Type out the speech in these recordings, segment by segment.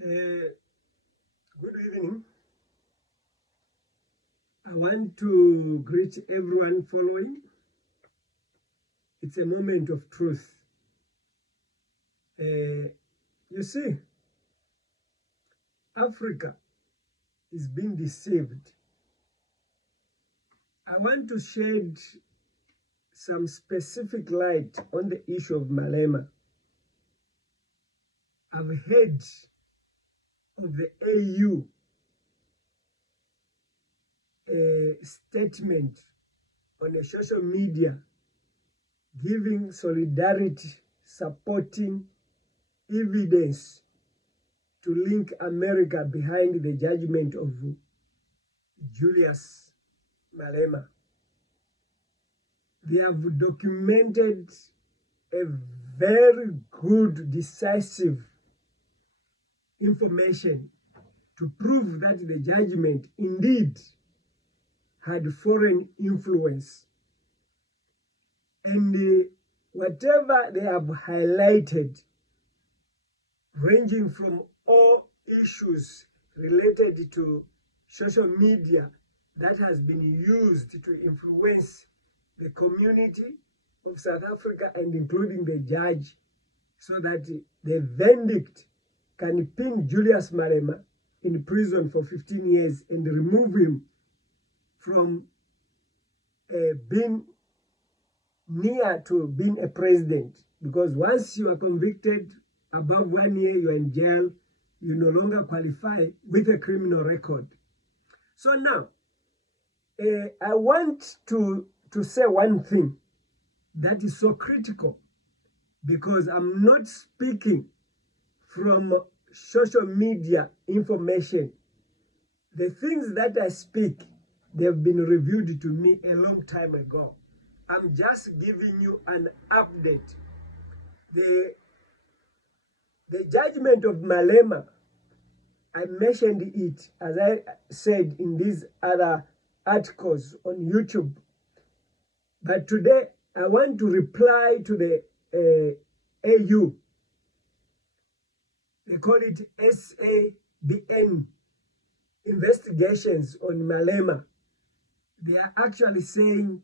Good evening. I want to greet everyone following. It's a moment of truth. You see, Africa is being deceived. I want to shed some specific light on the issue of Malema. I've heard of the AU statement on a social media giving solidarity, supporting evidence to link America behind the judgment of Julius Malema. They have documented a very good, decisive information to prove that the judgment indeed had foreign influence. And whatever they have highlighted, ranging from all issues related to social media that has been used to influence the community of South Africa and including the judge, so that the verdict can pin Julius Malema in prison for 15 years and remove him from being near to being a president. Because once you are convicted above 1 year, you are in jail, you no longer qualify with a criminal record. So now, I want to say one thing that is so critical, because I'm not speaking from social media information. The things that I speak, they've been reviewed to me a long time ago. I'm just giving you an update. The judgment of Malema, I mentioned it, as I said in these other articles on YouTube. But today, I want to reply to the AU. They call it SABN, investigations on Malema. They are actually saying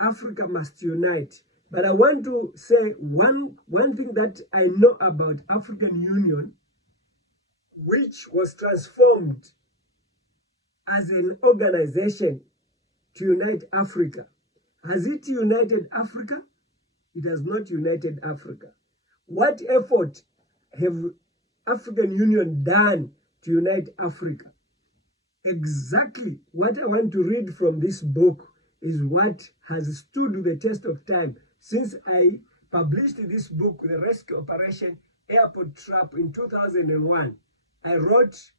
Africa must unite. But I want to say one thing that I know about African Union, which was transformed as an organization to unite Africa. Has it united Africa? It has not united Africa. What effort have African Union done to unite Africa? Exactly what I want to read from this book is what has stood the test of time since I published this book, The Rescue Operation Airport Trap, in 2001. I wrote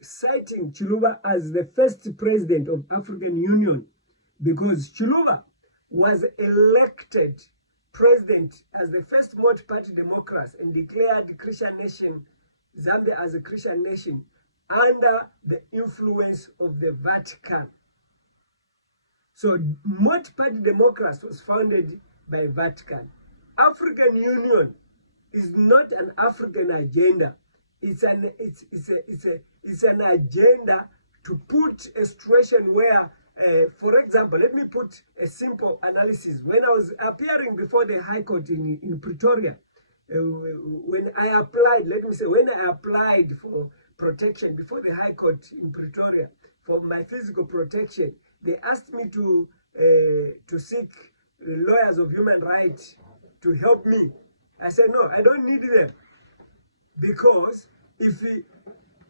citing Chiluba as the first president of African Union, because Chiluba was elected president as the first multi-party democrat and declared Christian nation, Zambia as a Christian nation, under the influence of the Vatican. So multi-party democracy was founded by Vatican. African Union is not an African agenda. It's an agenda to put a situation where, for example, let me put a simple analysis. When I was appearing before the High Court in Pretoria, when I applied for protection before the High Court in Pretoria for my physical protection, they asked me to seek lawyers of human rights to help me. I said, no, I don't need them. Because if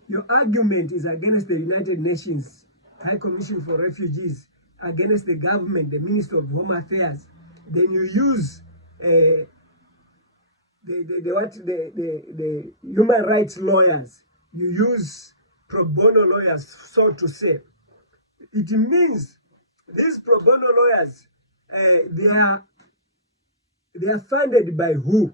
your argument is against the United Nations High Commission for Refugees, against the government, the Minister of Home Affairs, then you use the human rights lawyers. You use pro bono lawyers, so to say. It means these pro bono lawyers, they are funded by who?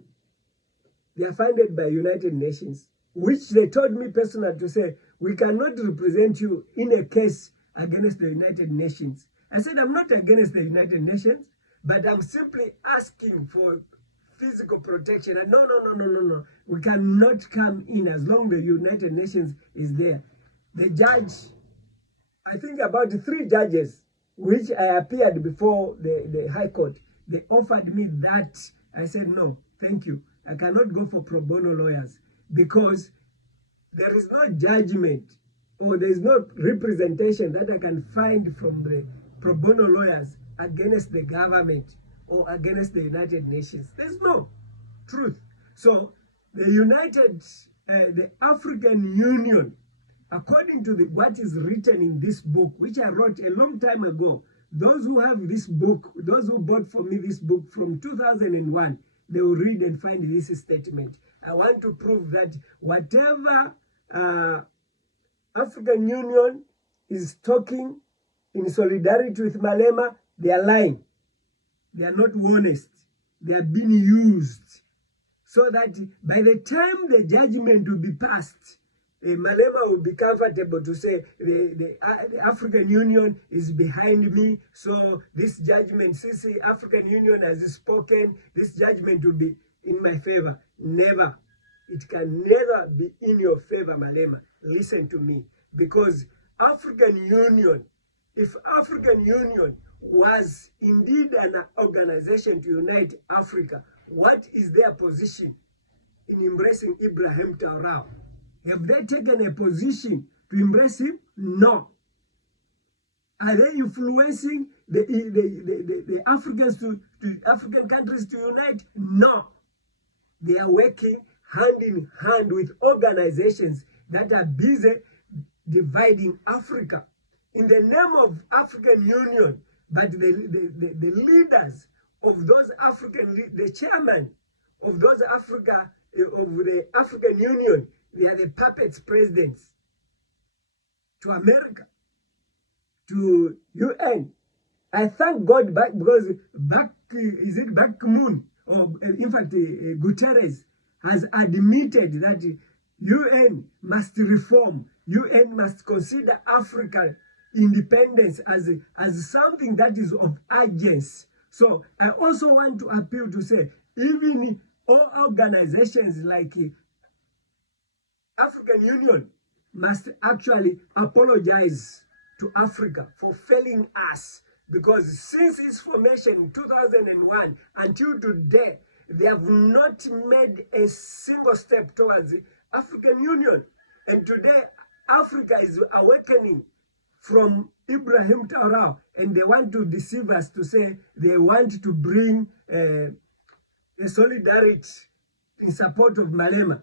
They are funded by United Nations, which they told me personally to say, we cannot represent you in a case against the United Nations. I said, I'm not against the United Nations, but I'm simply asking for physical protection. And no. We cannot come in as long as the United Nations is there. The judge, I think about 3 judges, which I appeared before the High Court, they offered me that. I said, no, thank you. I cannot go for pro bono lawyers because there is no judgment or there is no representation that I can find from the pro bono lawyers against the government or against the United Nations. There's no truth. So the African Union, according to what is written in this book, which I wrote a long time ago, those who have this book, those who bought for me this book from 2001, they will read and find this statement. I want to prove that whatever African Union is talking in solidarity with Malema, they are lying. They are not honest. They are being used. So that by the time the judgment will be passed, Malema will be comfortable to say the African Union is behind me. So this judgment, since the African Union has spoken, this judgment will be in my favor. Never. It can never be in your favor, Malema. Listen to me. Because African Union, if African Union was indeed an organization to unite Africa, what is their position in embracing Ibrahim Tralee? Have they taken a position to embrace him? No. Are they influencing the Africans to African countries to unite? No. They are working hand in hand with organizations that are busy dividing Africa in the name of African Union. But the leaders of those the chairman of those of the African Union, they are the puppets presidents to America, to UN. I thank God because Moon, or in fact Guterres has admitted that UN must reform. UN must consider African independence as something that is of urgency. So I also want to appeal to say, even all organizations like African Union must actually apologize to Africa for failing us, because since its formation in 2001 until today, they have not made a single step towards the African Union. And today, Africa is awakening from Ibrahim Tralee, and they want to deceive us to say they want to bring a solidarity in support of Malema.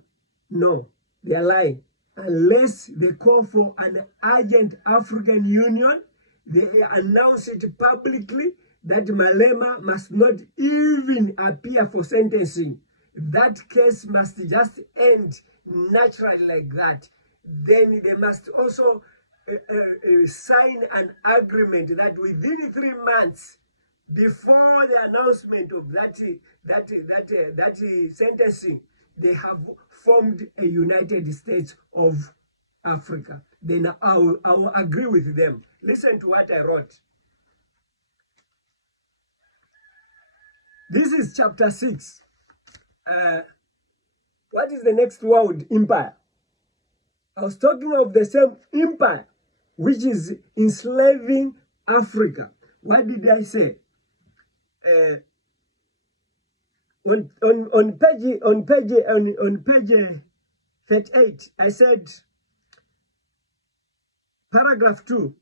No, they are lying. Unless they call for an urgent African Union, they announce it publicly that Malema must not even appear for sentencing. That case must just end naturally like that. Then they must also sign an agreement that within 3 months before the announcement of that sentencing, they have formed a United States of Africa. Then I will agree with them. Listen to what I wrote. This is chapter 6. What is the next world? Empire. I was talking of the same empire which is enslaving Africa. What did I say? On page 38, I said, paragraph 2,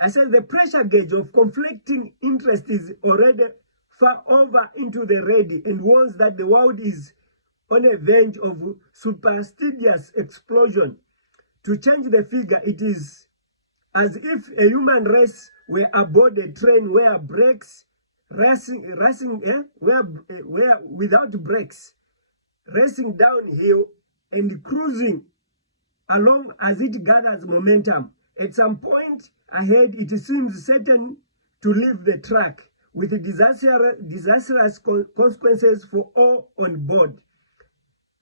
I said the pressure gauge of conflicting interest is already far over into the red and warns that the world is on a verge of superstitious explosion. To change the figure, it is as if a human race were aboard a train where brakes, where without brakes, racing downhill and cruising along as it gathers momentum. At some point ahead, it seems certain to leave the track with disastrous consequences for all on board.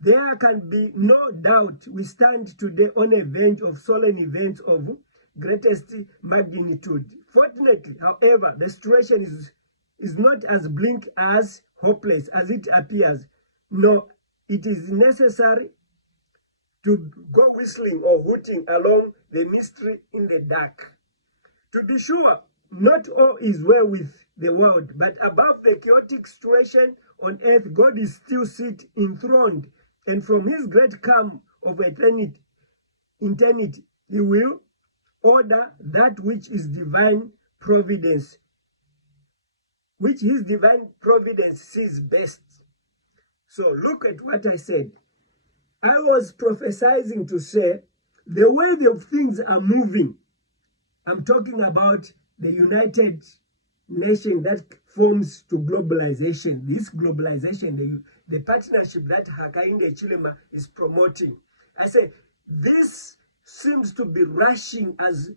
There can be no doubt we stand today on a verge of solemn events of greatest magnitude. Fortunately, however, the situation is not as bleak as hopeless as it appears. No, it is necessary to go whistling or hooting along the mystery in the dark. To be sure, not all is well with the world, but above the chaotic situation on earth, God is still enthroned, and from his great calm of eternity, he will order that which is divine providence, which his divine providence sees best. So look at what I said. I was prophesying to say the way the things are moving. I'm talking about the United Nations that forms to globalization. This globalization, the partnership that Hakainde Chilema is promoting. I say this seems to be rushing as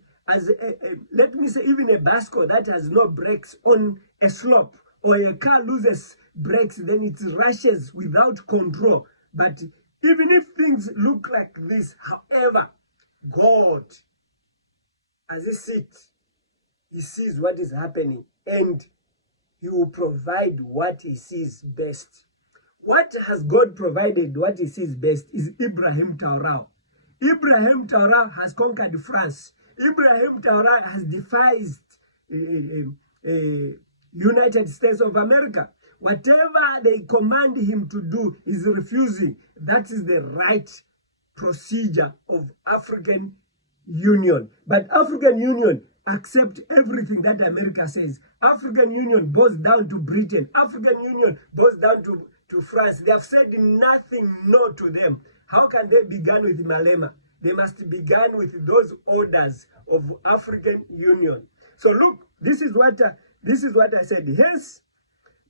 let me say, even a bicycle that has no brakes on a slope, or a car loses brakes, then it rushes without control. But even if things look like this, however, God, as he sits, he sees what is happening, and he will provide what he sees best. What has God provided? What he sees best is Ibrahim Tralee. Ibrahim Tralee has conquered France. Ibrahim Tralee has defied United States of America. Whatever they command him to do is refusing. That is the right procedure of African Union. But African Union accept everything that America says. African Union bows down to Britain. African Union bows down to France. They have said nothing no to them. How can they begin with Malema? They must begin with those orders of African Union. So look, this is what I said. Hence,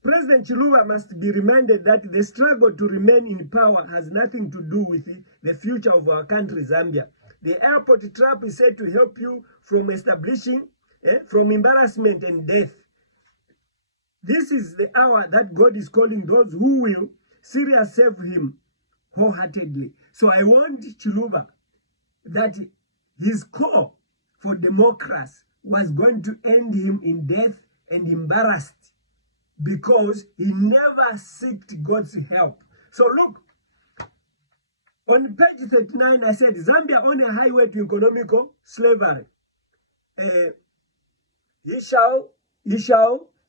President Chiluba must be reminded that the struggle to remain in power has nothing to do with the future of our country, Zambia. The airport trap is said to help you from from embarrassment and death. This is the hour that God is calling those who will seriously serve him wholeheartedly. So I want Chiluba that his call for democracy was going to end him in death and embarrassed, because he never sought God's help. So look, on page 39, I said, Zambia on a highway to economical slavery. He shall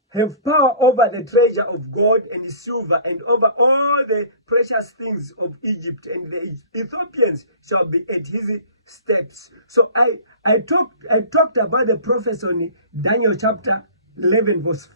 have power over the treasure of gold and silver, and over all the precious things of Egypt, and the Ethiopians shall be at his steps. So I talked about the prophecy on Daniel chapter 11 verse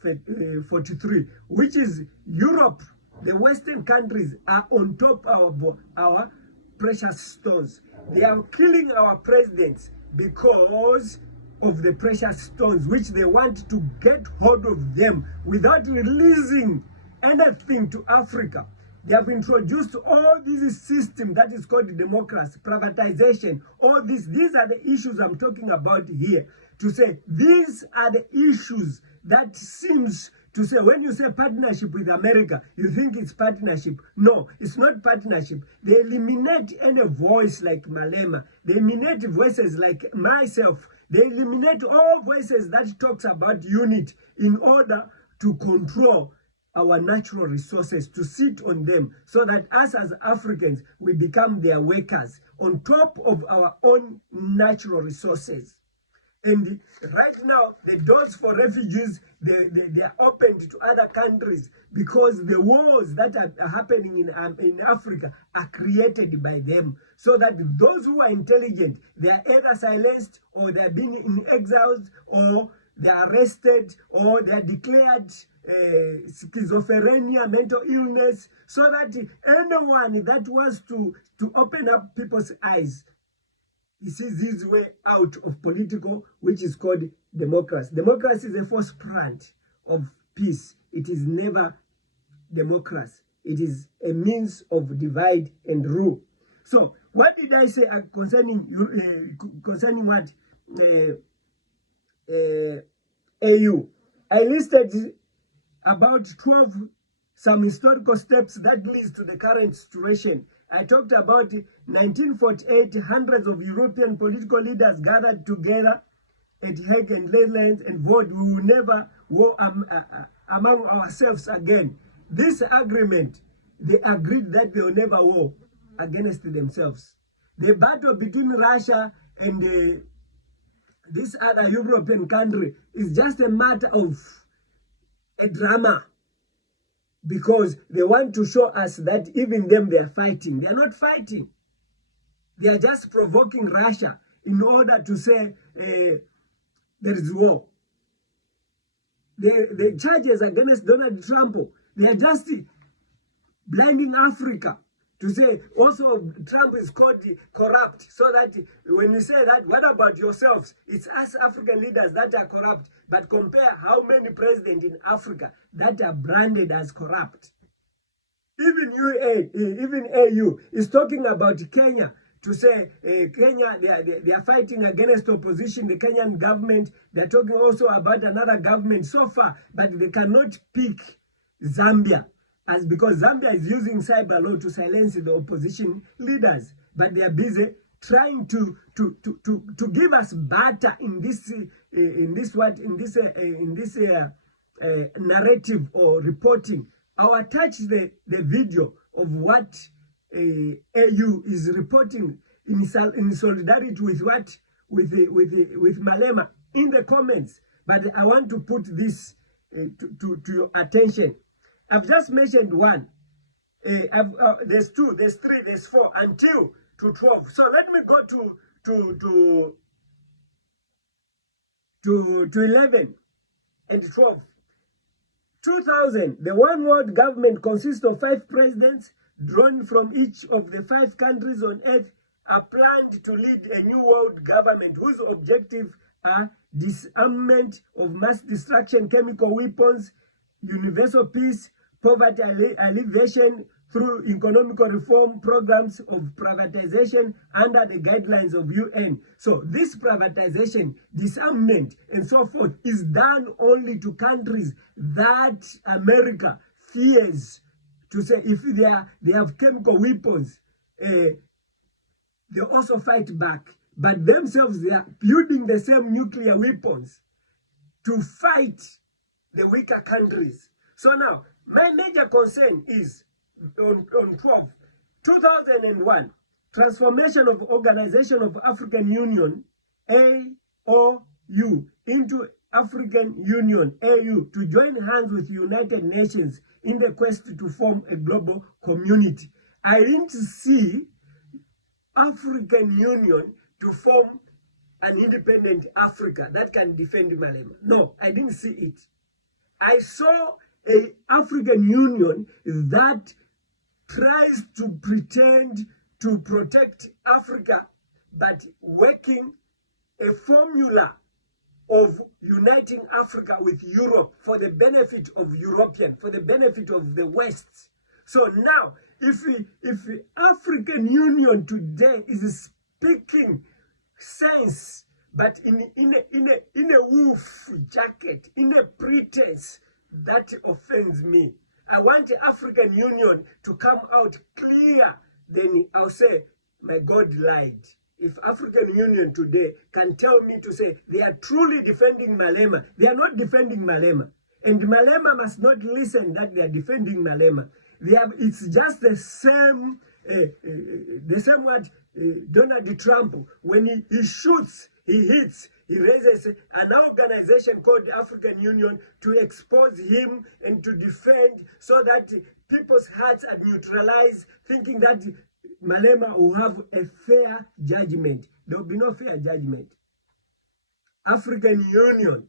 43, which is Europe, the Western countries are on top of our precious stones. They are killing our presidents because of the precious stones, which they want to get hold of them without releasing anything to Africa. They have introduced all this system that is called democracy, privatization, all this. These are the issues I'm talking about here. To say these are the issues that seems to say, when you say partnership with America, you think it's partnership. No, it's not partnership. They eliminate any voice like Malema. They eliminate voices like myself. They eliminate all voices that talks about unity in order to control our natural resources, to sit on them, so that us as Africans, we become their workers on top of our own natural resources. And right now, the doors for refugees, they are opened to other countries, because the wars that are happening in Africa are created by them. So that those who are intelligent, they are either silenced, or they are being in exiles, or they are arrested, or they are declared schizophrenia, mental illness, so that anyone that wants to open up people's eyes, he sees his way out of political, which is called democracy. Democracy is a false brand of peace. It is never democracy. It is a means of divide and rule. So, what did I say concerning what AU? I listed about 12 some historical steps that leads to the current situation. I talked about 1948, hundreds of European political leaders gathered together at Hague and Netherlands and vowed we will never war among ourselves again. this agreement, they agreed that they will never war against themselves. The battle between Russia and this other European country is just a matter of a drama, because they want to show us that even them, they are fighting. They are not fighting. They are just provoking Russia in order to say there is war. The charges against Donald Trump, they are just blinding Africa to say also Trump is called corrupt, so that when you say that, what about yourselves? It's us African leaders that are corrupt, but compare how many presidents in Africa that are branded as corrupt. Even even AU is talking about Kenya, to say Kenya, they are fighting against opposition, the Kenyan government. They're talking also about another government so far, but they cannot pick Zambia, as because Zambia is using cyber law to silence the opposition leaders, but they are busy trying to give us butter in this narrative or reporting. I'll attach the video of what AU is reporting in solidarity with with Malema in the comments. But I want to put this to your attention. I've just mentioned one. There's two, there's three, there's four, until to 12. So let me go to 11 and 12. 2000, the one world government consists of 5 presidents drawn from each of the 5 countries on earth, are planned to lead a new world government whose objectives are disarmament of mass destruction, chemical weapons, universal peace, poverty alleviation through economic reform, programs of privatization under the guidelines of UN. So this privatization, disarmament, and so forth is done only to countries that America fears, to say if they have chemical weapons, they also fight back. But themselves, they are building the same nuclear weapons to fight the weaker countries. So now, my major concern is on 12, 2001, transformation of Organization of African Union, AOU, into African Union, AU, to join hands with United Nations in the quest to form a global community. I didn't see African Union to form an independent Africa that can defend Malema. No, I didn't see it. I saw an African Union that tries to pretend to protect Africa, but working a formula of uniting Africa with Europe for the benefit of European, for the benefit of the West. So now, if African Union today is speaking sense, but in a wolf jacket, in a pretense, that offends me. I want the African Union to come out clear. Then I'll say, my God lied. If African Union today can tell me to say they are truly defending Malema, they are not defending Malema. And Malema must not listen that they are defending Malema. It's just the same what Donald Trump, when he shoots, he hits, he raises an organization called the African Union to expose him and to defend, so that people's hearts are neutralized, thinking that Malema will have a fair judgment. There will be no fair judgment. African Union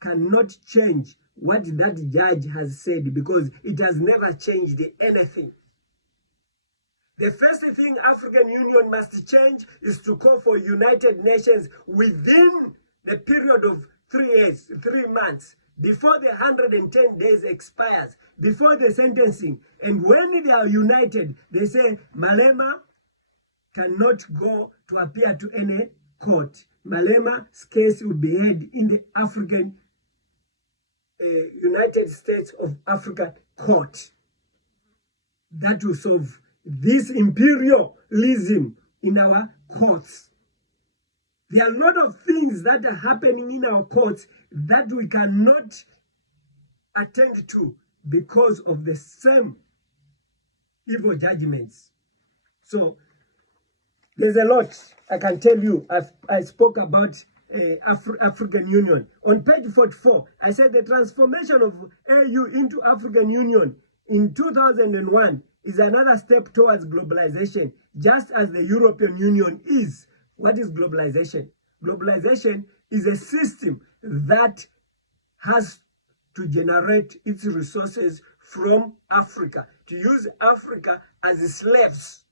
cannot change what that judge has said, because it has never changed anything. The first thing African Union must change is to call for United Nations within the period of 3 months, before the 110 days expires, before the sentencing. And when they are united, they say Malema cannot go to appear to any court. Malema's case will be heard in the African United States of Africa court. That will solve this imperialism in our courts. There are a lot of things that are happening in our courts that we cannot attend to because of the same evil judgments. So there's a lot I can tell you. I spoke about African Union. On page 44, I said the transformation of AU into African Union in 2001 is another step towards globalization, just as the European Union is. What is globalization? Globalization is a system that has to generate its resources from Africa, to use Africa as slaves,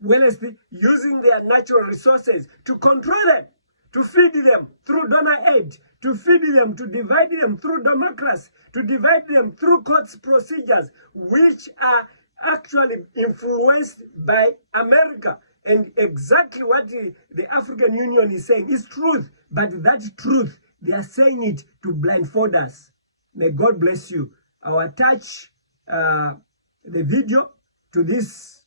using their natural resources to control them, to feed them through donor aid, to feed them, to divide them through democracy, to divide them through court procedures, which are actually influenced by America. And exactly what the African Union is saying is truth, but that truth, they are saying it to blindfold us. May God bless you. I will attach the video to this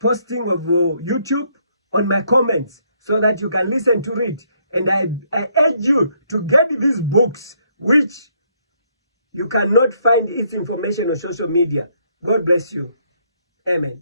posting of YouTube on my comments so that you can listen to it. And I urge you to get these books, which you cannot find its information on social media. God bless you. Amen.